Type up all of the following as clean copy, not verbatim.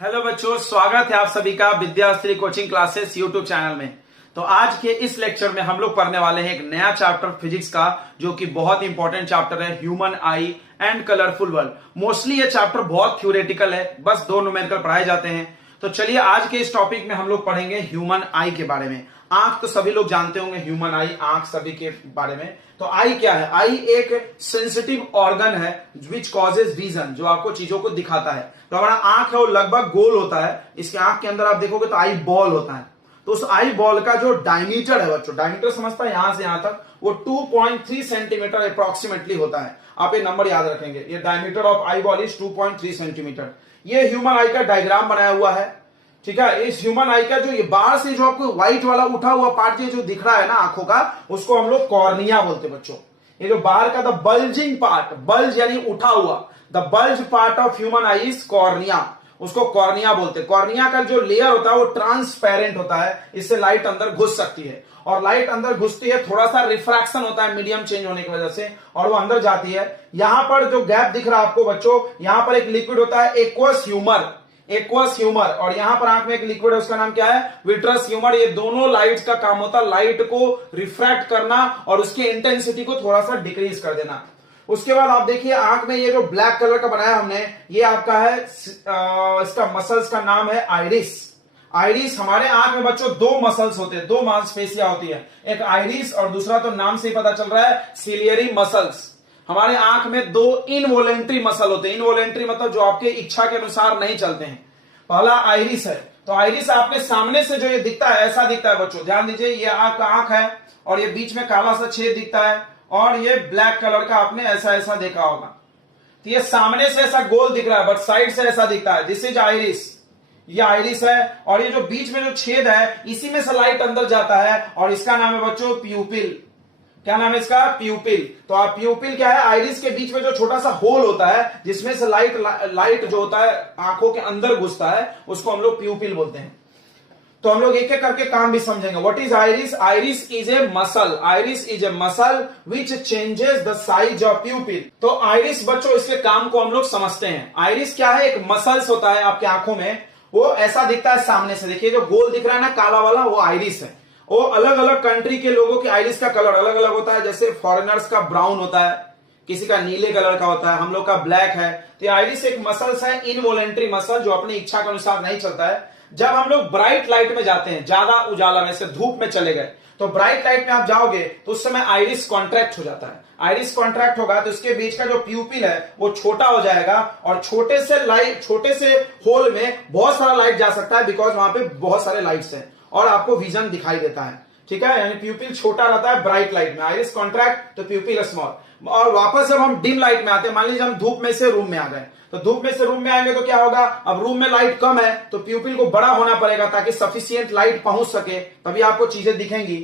Hello बच्चों, स्वागत है आप सभी का Vidyashree coaching classes YouTube channel में। तो आज के इस लेक्चर में हम लोग पढ़ने वाले हैं एक नया चैप्टर फिजिक्स का, जो कि बहुत इंपॉर्टेंट चैप्टर है, human I and colourful world. Mostly ये चैप्टर बहुत थ्योरेटिकल है, बस दो न्यूमेरिकल पढ़ाए जाते हैं। तो चलिए आज के इस टॉपिक में हम लोग पढ़ेंगे ह्यूमन आई के बारे में। आंख तो सभी लोग जानते होंगे, ह्यूमन आई, आंख सभी के बारे में। तो आई क्या है? आई एक सेंसिटिव ऑर्गन है विच कॉजेज विजन, जो आपको चीजों को दिखाता है। तो हमारा आंख है वो लगभग गोल होता है। इसके आंख के अंदर आप देखोगे तो आई बॉल होता है। तो उस आई बॉल का जो डायमीटर है बच्चों, डायमीटर समझता है यहां से यहां तक, वो 2.3 सेंटीमीटर अप्रोक्सीमेटली होता है। आप ये नंबर याद रखेंगे, ये diameter of eye ball is 2.3 centimetre. ये ह्यूमन आई का डायग्राम बनाया हुआ है, ठीक है। इस ह्यूमन आई का जो ये बाहर से जो आपको व्हाइट वाला उठा हुआ पार्ट जो दिख रहा है ना आंखों का, उसको हम लोग कॉर्निया बोलते हैं बच्चों। ये जो बाहर का द बल्जिंग पार्ट, बल्ज यानी उठा हुआ, the bulge part of human I is cornea, उसको कॉर्निया बोलते हैं। कॉर्निया का जो लेयर होता है वो ट्रांसपेरेंट होता है, इससे लाइट अंदर घुस सकती है, और लाइट अंदर घुसती है, थोड़ा सा रिफ्रैक्शन होता है मीडियम चेंज होने की वजह से, और वो अंदर जाती है। यहां पर जो गैप दिख रहा है आपको बच्चों, यहां पर एक लिक्विड होता है एक्वस ह्यूमर, एक्वस ह्यूमर, और यहां पर आंख में एक लिक्विड है, उसका नाम क्या है? Vitreous humour. ये दोनों लाइट्स का काम होता है लाइट को रिफ्रैक्ट करना और उसकी इंटेंसिटी को थोड़ा सा डिक्रीज कर देना। उसके बाद आप देखिए आंख में ये जो ब्लैक कलर का बनाया हमने, ये आपका है, इसका मसल्स का नाम है आइरिस। आइरिस, हमारे आंख में बच्चों दो मसल्स होते हैं, दो मांसपेशियां होती है, एक आइरिस और दूसरा तो नाम से ही पता चल रहा है सिलियरी मसल्स। हमारे आंख में दो इनवोलेंट्री मसल होते हैं। इनवोलेंट्री मतलब जो आपके इच्छा के अनुसार नहीं चलते हैं। पहला आइरिस है, तो आइरिस आपने सामने से जो ये दिखता है ऐसा दिखता है बच्चों, ध्यान दीजिए। ये आपका आंख है और ये बीच में काला सा छेद दिखता है, और ये ब्लैक कलर का आपने ऐसा ऐसा देखा होगा। तो ये सामने से ऐसा गोल दिख रहा है, बट साइड से ऐसा दिखता है। दिस इज आइरिस, ये आइरिस है। और ये जो बीच में जो छेद है, इसी में से लाइट अंदर जाता है, और इसका नाम है बच्चों प्यूपिल। क्या नाम है इसका? प्यूपिल। तो आप प्यूपिल क्या है? आइरिस के बीच में जो छोटा सा होल होता है, जिसमें से लाइट जो होता है आंखों के अंदर घुसता है, उसको हम लोग प्यूपिल बोलते हैं। तो हम लोग एक एक करके काम भी समझेंगे। What is iris? Iris is a muscle, iris is a muscle which changes the size of प्यूपिल। तो आइरिस बच्चों, इसके काम को हम लोग समझते हैं। आइरिस क्या है? एक मसल्स होता है आपके आंखों में, वो ऐसा दिखता है सामने से। देखिए जो गोल दिख रहा है ना काला वाला, वो आइरिस है। वो अलग अलग कंट्री के लोगों की आइरिस का कलर अलग अलग होता है। जैसे फॉरेनर्स का ब्राउन होता है, किसी का नीले कलर का होता है, हम लोग का ब्लैक है। तो आइरिस एक मसल्स है, इनवोलेंट्री मसल, जो अपनी इच्छा के अनुसार नहीं चलता है। जब हम लोग ब्राइट लाइट में जाते हैं, ज्यादा उजाला में से धूप में चले गए, तो ब्राइट लाइट में आप जाओगे तो उस समय आइरिस कॉन्ट्रैक्ट हो जाता है। आइरिस कॉन्ट्रैक्ट होगा तो इसके बीच का जो प्यूपिल है वो छोटा हो जाएगा, और छोटे से होल में बहुत सारा लाइट जा सकता है, बिकॉज वहां पे बहुत सारे लाइट्स हैं और आपको विजन दिखाई देता है, ठीक है। यानी प्यूपिल छोटा रहता है ब्राइट लाइट में, आइरिस कॉन्ट्रैक्ट तो प्यूपिल स्मॉल। और वापस जब हम डिम लाइट में आते हैं, मान लीजिए हम धूप में से रूम में आ गए, तो धूप में से रूम में आएंगे तो क्या होगा? अब रूम में लाइट कम है तो प्यूपिल को बड़ा होना पड़ेगा ताकि सफिशिएंट लाइट पहुंच सके, तभी आपको चीजें दिखेंगी।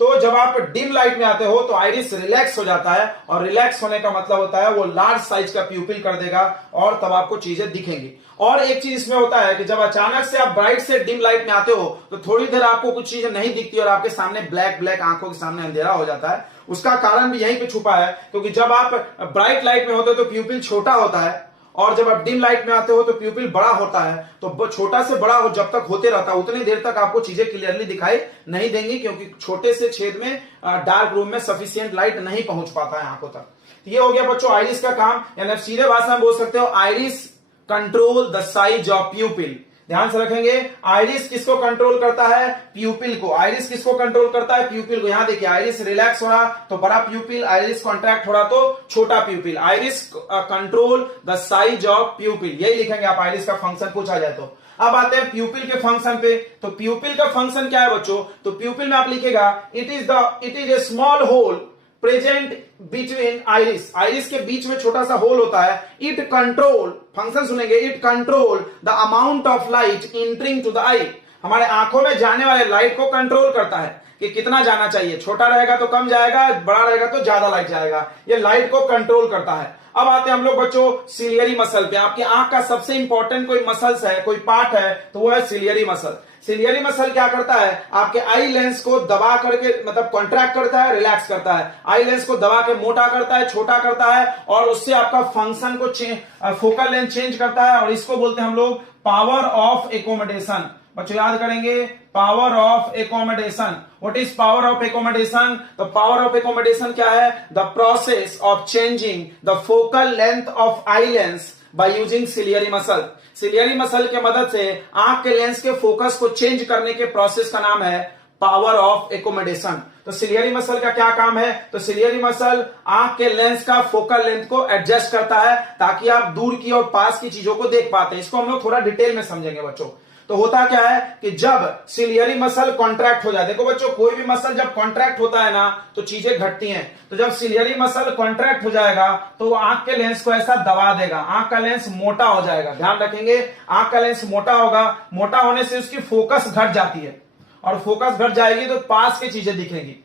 तो जब आप डिम लाइट में आते हो तो आइरिस रिलैक्स हो जाता है, और रिलैक्स होने का मतलब होता है वो लार्ज साइज का प्यूपिल कर देगा, और तब आपको चीजें दिखेंगी। और एक चीज इसमें होता है कि जब अचानक से आप ब्राइट से डिम लाइट में आते हो तो थोड़ी देर आपको कुछ चीजें नहीं दिखती और आपके सामने ब्लैक ब्लैक आंखों के सामने अंधेरा हो जाता है। उसका कारण भी यहीं पे छुपा है, क्योंकि जब आप ब्राइट लाइट में होते हो तो प्यूपिल छोटा होता है, और जब आप डिम लाइट में आते हो तो प्यूपिल बड़ा होता है। तो छोटा से बड़ा हो जब तक होते रहता है, उतनी देर तक आपको चीजें क्लियरली दिखाई नहीं देंगी, क्योंकि छोटे से छेद में डार्क रूम में सफिशिएंट लाइट नहीं पहुंच पाता है आंखों तक। ये हो गया बच्चों आइरिस का काम। यानी सीधे भाषा में बोल सकते हो iris control the size of प्यूपिल। ध्यान से रखेंगे, आइरिस किसको कंट्रोल करता है? प्यूपिल को। आइरिस किसको कंट्रोल करता है? प्यूपिल को। यहां देखिए आइरिस रिलैक्स हो रहा तो बड़ा प्यूपिल, आइरिस कॉन्ट्रैक्ट हो रहा तो छोटा प्यूपिल। Iris control the size of प्यूपिल, यही लिखेंगे आप आइरिस का फंक्शन पूछा जाए तो। अब आते हैं प्यूपिल के फंक्शन पे। तो प्यूपिल का फंक्शन क्या है बच्चों? तो प्यूपिल में आप लिखेगा it is a small hole present between iris. Iris के बीच में छोटा सा होल होता है। इट कंट्रोल, फंक्शन सुनेंगे, it control the amount of light entering to the eye. हमारे आंखों में जाने वाले लाइट को कंट्रोल करता है कि कितना जाना चाहिए। छोटा रहेगा तो कम जाएगा, बड़ा रहेगा तो ज्यादा लाइट जाएगा। ये लाइट को कंट्रोल करता है। अब आते हैं हम लोग बच्चों सिलियरी मसल पे। आपकी आंख का सबसे इंपॉर्टेंट कोई मसल्स है, कोई पार्ट है, तो वो है सिलियरी मसल। सिलियरी मसल क्या करता है, आपके आई लेंस को दबा करके मतलब कॉन्ट्रैक्ट करता है, रिलैक्स करता है। आई लेंस को दबा के मोटा करता है, छोटा करता है, और उससे आपका फंक्शन को फोकल लेंथ चेंज करता है, और इसको बोलते हैं हम लोग पावर ऑफ एकोमोडेशन। बच्चों याद करेंगे, power of accommodation. What is power of accommodation? तो पावर ऑफ एकोमोडेशन क्या है? The process of changing the focal length of eye lens by using ciliary muscle. Ciliary muscle के मदद से आंख के लेंस के फोकस को चेंज करने के प्रोसेस का नाम है पावर ऑफ एकोमोडेशन। तो सिलियरी मसल का क्या काम है? तो सिलियरी मसल आंख के लेंस का फोकल लेंथ को एडजस्ट करता है ताकि आप दूर की और पास की चीजों को देख पाते हैं। इसको हम लोग थोड़ा डिटेल में समझेंगे बच्चों। तो होता क्या है कि जब सिलियरी मसल कॉन्ट्रैक्ट हो जाए, देखो बच्चों कोई भी मसल जब कॉन्ट्रैक्ट होता है ना तो चीजें घटती हैं। तो जब सिलियरी मसल कॉन्ट्रैक्ट हो जाएगा तो वो आंख के लेंस को ऐसा दबा देगा, आंख का लेंस मोटा हो जाएगा। ध्यान रखेंगे, आंख का लेंस मोटा होगा, मोटा होने से उसकी फोकस घट जाती है, और फोकस घट जाएगी तो पास की चीजें दिखेंगी।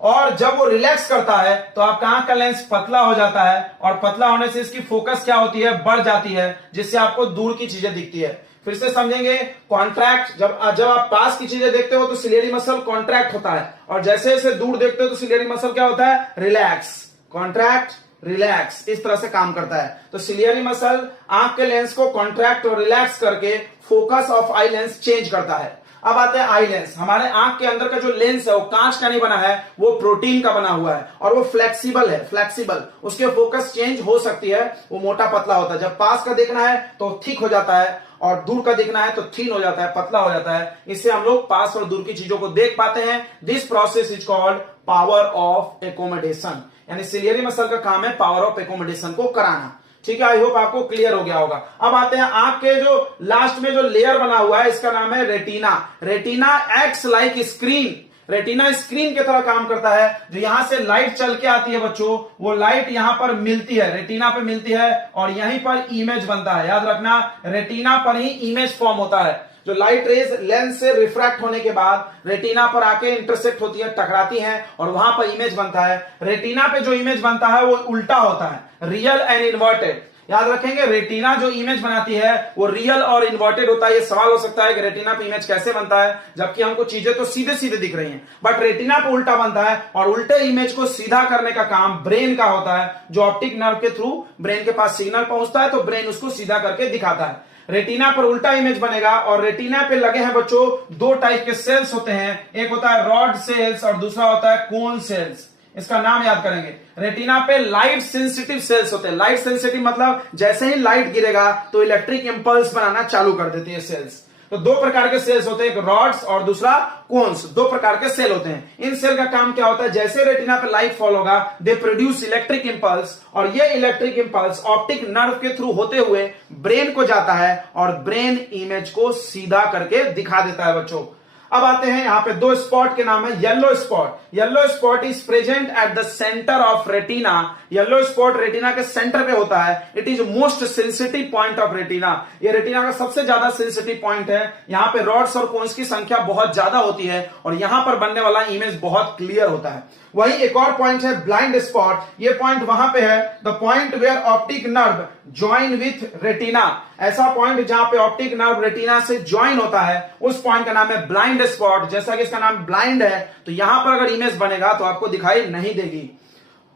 और जब वो रिलैक्स करता है तो आपका आंख का लेंस पतला हो जाता है, और पतला होने से इसकी फोकस क्या होती है, बढ़ जाती है, जिससे आपको दूर की चीजें दिखती है। फिर से समझेंगे, कॉन्ट्रैक्ट, जब आप पास की चीजें देखते हो तो सिलियरी मसल कॉन्ट्रैक्ट होता है, और जैसे जैसे दूर देखते हो तो सिलियरी मसल क्या होता है, रिलैक्स। कॉन्ट्रैक्ट रिलैक्स, इस तरह से काम करता है। तो सिलियरी मसल आंख के लेंस को कॉन्ट्रैक्ट और रिलैक्स करके focus of eye lens change करता है। अब आते हैं आई लेंस। हमारे आंख के अंदर का जो लेंस है वो कांच का नहीं बना है, वो प्रोटीन का बना हुआ है, और वो फ्लेक्सिबल है, फ्लेक्सिबल। उसके फोकस चेंज हो सकती है, वो मोटा पतला होता है। जब पास का देखना है तो थिक हो जाता है, और दूर का देखना है तो थीन हो जाता है, पतला हो जाता है। इससे हम लोग पास और दूर की चीजों को देख पाते हैं। This process is called power of accommodation. यानी सिलियरी मसल का काम है पावर ऑफ एकोमोडेशन को कराना। ठीक है, आई होप आपको क्लियर हो गया होगा। अब आते हैं आंख के जो लास्ट में जो लेयर बना हुआ है, इसका नाम है retina. Retina acts like screen. Retina screen की तरह काम करता है। जो यहां से लाइट चल के आती है बच्चों, वो लाइट यहां पर मिलती है, रेटिना पे मिलती है, और यहीं पर इमेज बनता है। याद रखना, रेटिना पर ही इमेज फॉर्म होता है। जो लाइट रेज लेंस से रिफ्रैक्ट होने के बाद रेटिना पर आके इंटरसेक्ट होती है, टकराती हैं, और वहां पर इमेज बनता है। रेटिना पे जो इमेज बनता है वो उल्टा होता है, रियल एंड इन्वर्टेड। याद रखेंगे, रेटिना जो इमेज बनाती है वो रियल और इन्वर्टेड होता है। ये सवाल हो सकता है कि रेटिना पे इमेज कैसे बनता है, जबकि हमको चीजें तो सीधे सीधे दिख रही हैं, बट रेटिना पे उल्टा बनता है, और उल्टे इमेज को सीधा करने का काम ब्रेन का होता है। जो ऑप्टिक नर्व के थ्रू ब्रेन के पास सिग्नल पहुंचता है तो ब्रेन उसको सीधा करके दिखाता है। रेटिना पर उल्टा इमेज बनेगा, और रेटिना पे लगे हैं बच्चों दो टाइप के सेल्स होते हैं। एक होता है रॉड सेल्स और दूसरा होता है कोन सेल्स। इसका नाम याद करेंगे। रेटिना पे लाइट सेंसिटिव सेल्स होते हैं। लाइट सेंसिटिव मतलब जैसे ही लाइट गिरेगा तो इलेक्ट्रिक इंपल्स बनाना चालू कर देती है सेल्स। तो दो प्रकार के सेल्स होते हैं, एक रॉड्स और दूसरा कोन्स। दो प्रकार के सेल होते हैं। इन सेल का काम क्या होता है, जैसे रेटिना पे लाइट फॉल होगा, दे प्रोड्यूस इलेक्ट्रिक इंपल्स, और ये इलेक्ट्रिक इंपल्स ऑप्टिक नर्व के थ्रू होते हुए ब्रेन को जाता है, और ब्रेन इमेज को सीधा करके दिखा देता है बच्चों। अब आते हैं यहां पे दो स्पॉट के नाम है yellow spot. Yellow spot is present at the centre of retina. Yellow spot retina के सेंटर पे होता है। It is most sensitive point of retina. ये रेटिना का सबसे ज्यादा सेंसिटिव पॉइंट है। यहां पे रॉड्स और कोन्स की संख्या बहुत ज्यादा होती है, और यहां पर बनने वाला इमेज बहुत क्लियर होता है। वही एक और पॉइंट है ब्लाइंड स्पॉट। ये पॉइंट वहां पे है, the point where optic nerve join with retina. ऐसा पॉइंट जहां पे ऑप्टिक नर्व रेटिना से ज्वाइन होता है, उस पॉइंट का नाम है ब्लाइंड स्पॉट। जैसा कि इसका नाम ब्लाइंड है, तो यहां पर अगर इमेज बनेगा तो आपको दिखाई नहीं देगी।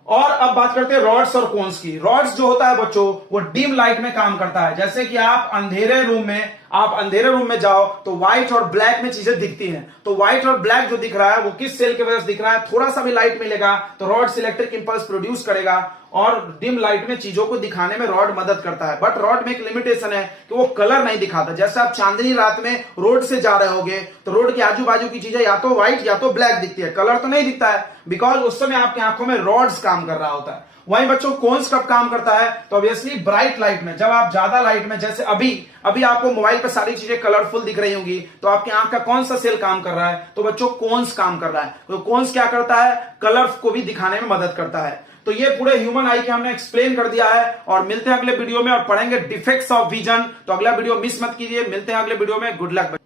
और अब बात करते हैं रॉड्स और कोन्स की। रॉड्स जो होता है बच्चों, वो डिम लाइट में काम करता है। जैसे कि आप अंधेरे रूम में जाओ तो व्हाइट और ब्लैक में चीजें दिखती हैं। तो व्हाइट और ब्लैक जो दिख रहा है वो किस सेल की वजह से दिख रहा है, थोड़ा सा भी लाइट मिलेगा तो रॉड इलेक्ट्रिक इंपल्स प्रोड्यूस करेगा, और डिम लाइट में चीजों को दिखाने में रॉड मदद करता है। बट रॉड में एक लिमिटेशन है कि वो कलर नहीं दिखाता। जैसे आप चांदनी रात में रोड से जा रहे होगे तो रोड के आजू बाजू की चीजें या तो व्हाइट या तो ब्लैक दिखती है, कलर तो नहीं दिखता है, बिकॉज उस समय आपकी आंखों में रॉड्स काम कर रहा होता है। वहीं बच्चों कोन्स कब काम करता है, तो ऑब्वियसली ब्राइट लाइट में। जब आप ज्यादा लाइट में, जैसे अभी आपको मोबाइल पर सारी चीजें कलरफुल दिख रही होंगी, तो आपकी आंख का कौन सा सेल काम कर रहा है, तो बच्चों कोन्स काम कर रहा है। तो कोन्स क्या करता है, कलर को भी दिखाने में मदद करता है। तो ये पूरे ह्यूमन आई के हमने एक्सप्लेन कर दिया है, और मिलते हैं अगले वीडियो में और पढ़ेंगे डिफेक्ट्स ऑफ विजन। तो अगला वीडियो मिस मत कीजिए। मिलते हैं अगले वीडियो में। Good luck.